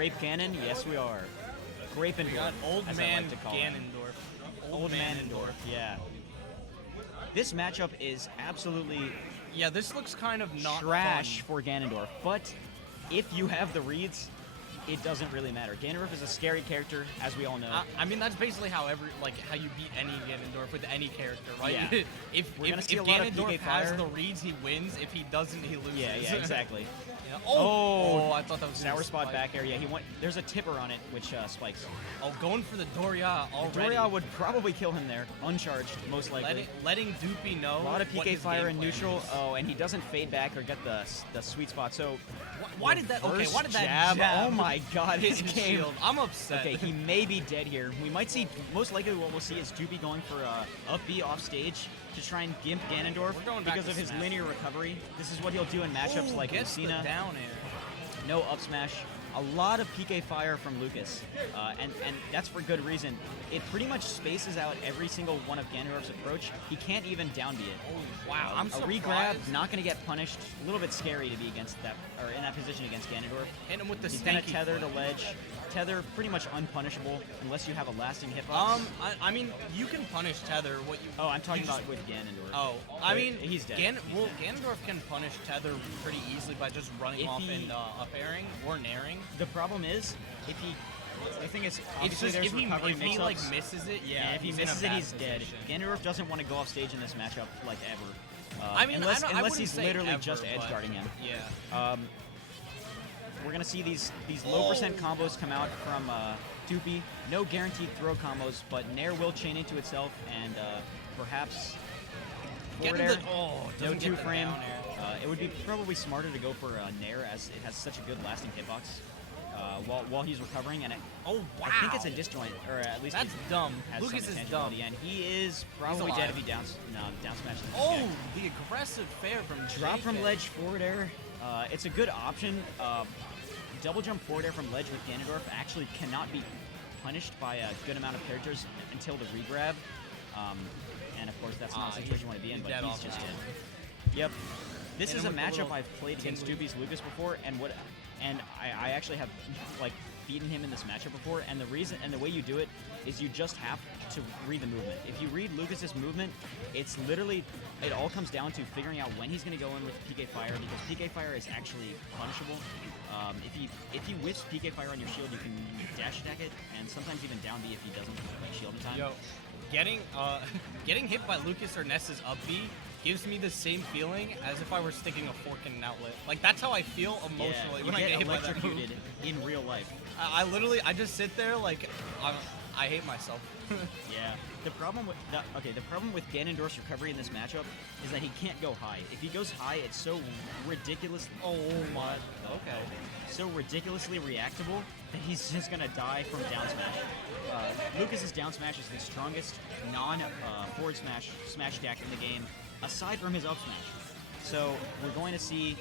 Grape Ganon? Yes, we are. Grape and got Old as Man I like to call him. Ganondorf. Old Man Ganondorf, yeah. This matchup is absolutely Yeah, this looks kind of not trash fun. for Ganondorf, but if you have the reads, it doesn't really matter. Ganondorf is a scary character, as we all know. I mean, that's basically how how you beat any Ganondorf with any character, right? Yeah. if We're gonna see a lot of Ganondorf PK has Fire. the reads, he wins. If he doesn't, he loses. Yeah, exactly. Yeah. Oh, I thought that was sour gonna spot spike. back air. Yeah, there's a tipper on it, which spikes. Oh, going for the Doria already. Doria would probably kill him there, uncharged, most likely. letting Doopy know. A lot of what PK his Fire game in plan neutral. is. Oh, and he doesn't fade back or get the sweet spot. So Why did that? Okay, reverse why did that jab? Oh my God, hit his his game. shield? I'm upset. Okay, he may be dead here. We might see, most likely what we'll see is Doopy going for up B off stage to try and gimp Ganondorf We're going back because to of his smash. linear recovery. This is what he'll do in matchups Ooh, like gets the Lucina. down air. No up smash. A lot of PK Fire from Lucas, and that's for good reason. It pretty much spaces out every single one of Ganondorf's approach. He can't even down B it. Oh, wow, I'm a surprised. regrab, not going to get punished. A little bit scary to be against that, or in that position against Ganondorf. Hit him with the He's going to stanky tether foot. to ledge. Tether pretty much unpunishable unless you have a lasting hitbox. I mean, you can punish Tether. What you? Oh, I'm talking you just- about with Ganondorf. Oh, I mean, he's dead. Ganondorf can punish Tether pretty easily by just running If off he- and up airing or nairing. The problem is, if he, the thing is, It's obviously just there's if he recovery like mix-ups. misses it, Yeah, if he he's in a misses it, bad he's dead. position. Ganondorf doesn't want to go off stage in this matchup like ever. I mean, unless, I unless wouldn't he's say literally ever, just edge but- guarding him. Yeah. We're gonna see these low percent combos come out from Doopy. No guaranteed throw combos, but Nair will chain into itself and perhaps forward Getting air. the- oh, no doesn't get two the frame. down air. It would be probably smarter to go for Nair as it has such a good lasting hitbox while he's recovering. And Oh, wow. I think it's a disjoint, or at least That's it dumb. has Lucas some is dumb. intangibility, and he is probably alive. dead if he down smashes. this Oh, guy. the aggressive fair from Drop JK. from ledge forward air. It's a good option. Double jump forward air from ledge with Ganondorf actually cannot be punished by a good amount of characters until the regrab. And of course, that's not a situation you want to be in, he's but dead he's off just now. dead. Yep. This Hit is him a with the matchup little I've played against tingly- Doopy's Lucas before, and I actually have like beaten him in this matchup before. And the way you do it is you just have to read the movement. If you read Lucas's movement, it's literally it all comes down to figuring out when he's going to go in with PK Fire, because PK Fire is actually punishable. If he whiffs PK Fire on your shield, you can dash attack it, and sometimes even down B if he doesn't like shield in time. Yo, getting hit by Lucas or Ness's up B gives me the same feeling as if I were sticking a fork in an outlet. Like, that's how I feel emotionally Yeah, when I you get hit by that electrocuted move. in real life. I literally, I just sit there like, I hate myself. Yeah. The problem with Ganondorf's recovery in this matchup is that he can't go high. If he goes high, it's so ridiculous. Oh my. Okay. So ridiculously reactable that he's just gonna die from down smash. Lucas's down smash is the strongest non-forward smash attack in the game, aside from his up smash. So we're going to see,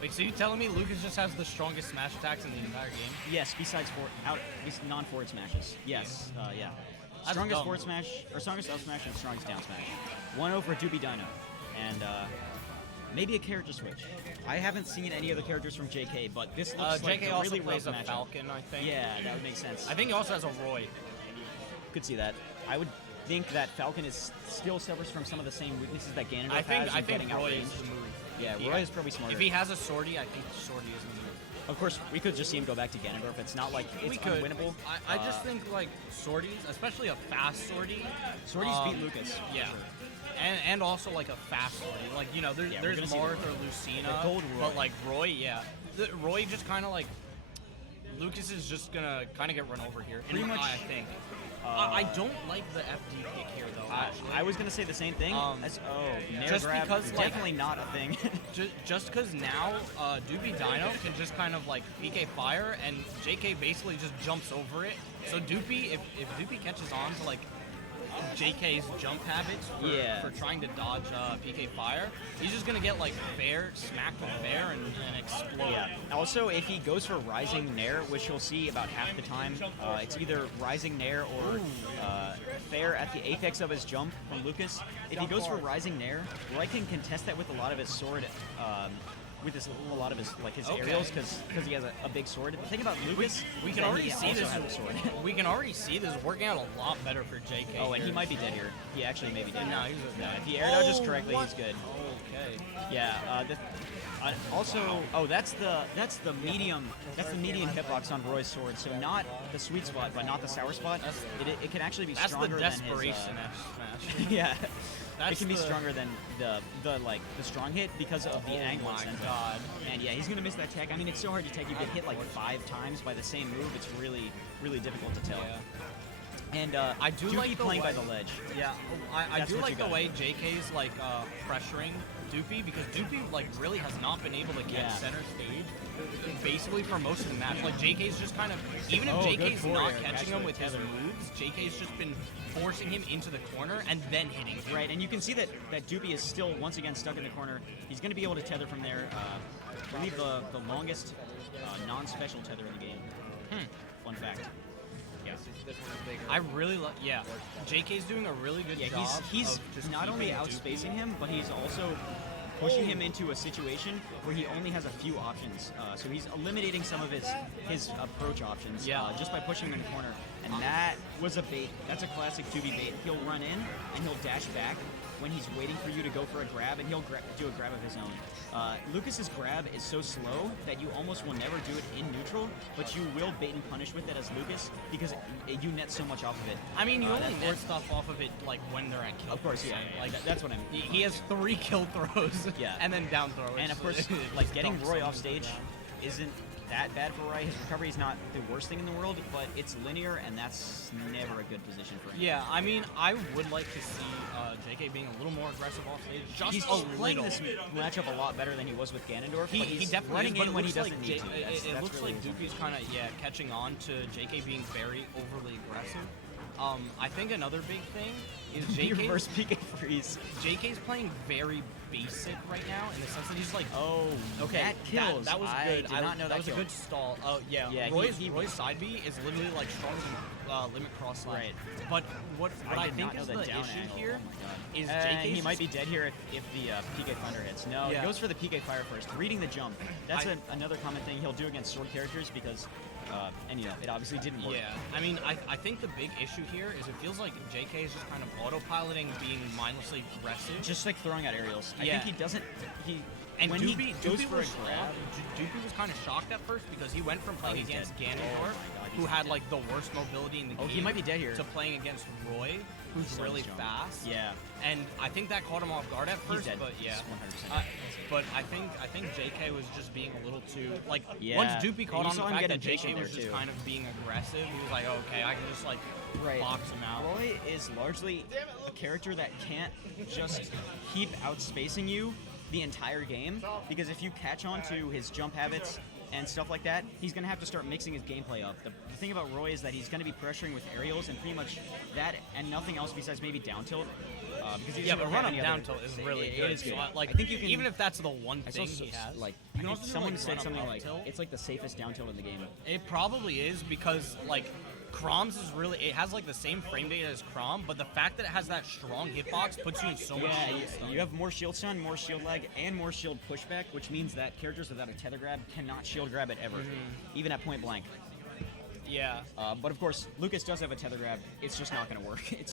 Wait, so you telling me Lucas just has the strongest smash attacks in the entire game? yes, besides non-forward smashes. Yes, yeah. That's Strongest dumb. forward smash, or strongest up smash, and strongest down smash. 1-0 for Doopydino. And maybe a character switch. I haven't seen any of the characters from JK, but this looks like JK a also really plays a rough matchup. Falcon, I think. Yeah, that would make sense. I think he also has a Roy. Could see that. I would think that Falcon still suffers from some of the same weaknesses that Ganondorf I think has in getting Roy outranged. is the move. Yeah, If he Roy has- is probably smarter. If he has a Swordy, I think Swordy is the move. Of course, we could just see him go back to Ganondorf. It's not like it's We could. unwinnable. I just think like Swordies, especially a fast Swordy. Swordies beat Lucas. Yeah. for sure. And also like a fast Swordy. Like, you know, Yeah, we're there's gonna see Marth the- or Lucina. the gold Roy. But like Roy, yeah. Roy just kind of like Lucas is just gonna kind of get run over here. Pretty much, I think. I don't like the FD pick here though. Actually. I was gonna say the same thing. Nair just grab because, is like- definitely not a thing. Just because now Doopydino can just kind of like PK Fire and JK basically just jumps over it. So Doopy, if Doopy catches on to like JK's jump habits for trying to dodge PK Fire, he's just gonna get like smacked with fair and explode. Yeah. Also, if he goes for Rising Nair, which you'll see about half the time, it's either Rising Nair or fair at the apex of his jump from Lucas. If he goes for Rising Nair, Roy can contest that with a lot of his sword with a lot of his his Okay. aerials because he has a big sword. The thing about Lucas, We is can that already he see also this. has a sword. We can already see this working out a lot better for JK. Oh, and here. he might be dead here. He actually may be dead. No, here. he's No, okay. if he air dodges Oh, correctly, what? he's good. Okay. Yeah. Also, oh, that's the medium hitbox on Roy's sword. So not the sweet spot, but not the sour spot. It can actually be That's the stronger desperation than smash. his. Yeah. That's it can be the- stronger than the strong hit because of the angle my it's sent. God. And yeah, he's gonna miss that tech. I mean, it's so hard to tech. You get hit like 5 times by the same move. It's really difficult to tell. Yeah. And I do Dookie like the playing by way- the ledge. Yeah, I That's do what like you the gotta way do. JK's pressuring Doopy because Doopy really has not been able to get Yeah. center stage basically for most of the match. Like JK's just kind of even if Oh, good JK's forward not air. catching Actually, him with his tether. moves, JK's just been forcing him into the corner and then hitting him. Right, and you can see that Doopy is still once again stuck in the corner. He's going to be able to tether from there. I believe the longest non-special tether in the game. Fun fact. Yeah. I really like. Yeah, JK's doing a really good Yeah, job. he's of just not only keeping outspacing Doopy- him, but he's also pushing him into a situation where he only has a few options. So he's eliminating some of his approach options just by pushing him in the corner. And that was a bait. That's a classic Doopy bait. He'll run in and he'll dash back when he's waiting for you to go for a grab, and he'll do a grab of his own. Lucas's grab is so slow that you almost will never do it in neutral, but you will bait and punish with it as Lucas because you net so much off of it. I mean, you only that- net stuff off of it like when they're at kill. Of course, yeah. Like That's what I mean. he has 3 kill throws. Yeah. and then down throw. And of course, like getting Roy off stage isn't that bad for Roy. His recovery is not the worst thing in the world, but it's linear, and that's never a good position for him. Yeah, I mean, I would like to see JK being a little more aggressive off stage. Just He's a playing little. this matchup a lot better than he was with Ganondorf. He but he's definitely running is, but in it when he looks like doesn't need to. It looks really like his Doopy's kind of catching on to JK being very overly aggressive. I think another big thing is He reverse PK freeze. JK's playing very basic right now in the sense that he's like, Oh, okay. That kills. That was I good. did not know that was killed. a good stall. Oh yeah. Yeah, Roy's he- side B is literally like stronger than limit cross slide. Right. But what I did think not is know the that down issue angle. here Oh my God. is He JK's might be dead here if the PK Thunder hits. No, Yeah. he goes for the PK Fire first. Reading the jump. That's I- another common thing he'll do against sword characters because, and it obviously didn't work. Yeah, I mean, I think the big issue here is it feels like JK is just kind of autopiloting being mindlessly aggressive. Just like throwing out aerials. I Yeah. think he doesn't. And when Doopy, he goes Doopy for was a grab. Doopy was kind of shocked at first because he went from playing he's against dead. Ganondorf, Oh my God, who he's had dead. like the worst mobility in the game. Oh, he might be dead here. To playing against Roy, who's So really strong. fast. Yeah. And I think that caught him off guard at first. dead. But yeah. He's 100% Uh, but I think JK was just being a little too like Yeah. once Doopy caught You on the saw him fact get that JK impatient was there, just too. kind of being aggressive. He was like, okay, I can just like box him out. Roy is largely a character that can't just keep outspacing you the entire game, because if you catch on to his jump habits and stuff like that, he's going to have to start mixing his gameplay up. The thing about Roy is that he's going to be pressuring with aerials and pretty much that and nothing else besides maybe down tilt. Because he Yeah, doesn't but have run up any down other- tilt is really it good. is good. So, like, I think you can, even if that's the one I saw thing he has. like you can also do, someone like, said run up something up like tilt. it's like the safest down tilt in the game. It probably is because like Crom's is really it has like the same frame data as Crom, but the fact that it has that strong hitbox puts you in so much Yeah, shield stun. you have more shield stun, more shield lag, and more shield pushback, which means that characters without a tether grab cannot shield grab it ever, even at point blank. Yeah. But of course, Lucas does have a tether grab. It's just not going to work. It's